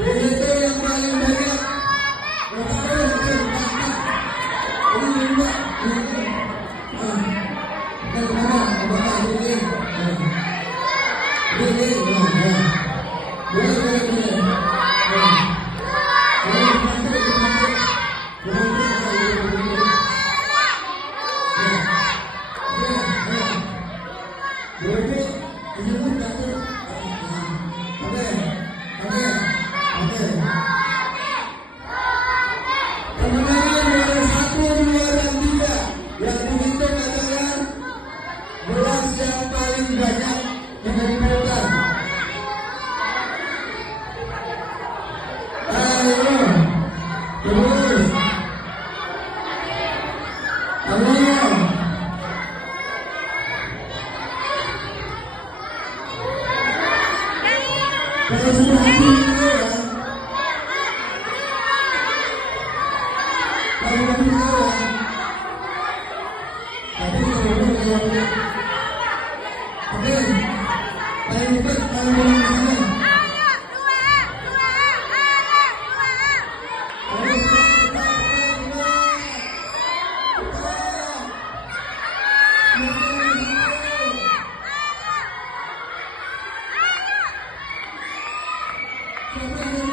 Itu yang paling banyak. Kemenangan nomor 1, 2, dan 3 yang dihitung adalah beras yang paling banyak dikumpulkan. Ayo, terus. Ayo. Kalau sudah habis ya. Kalau habis ya. Tapi kalau oke, paling cepat kalau di sana. Siapa yang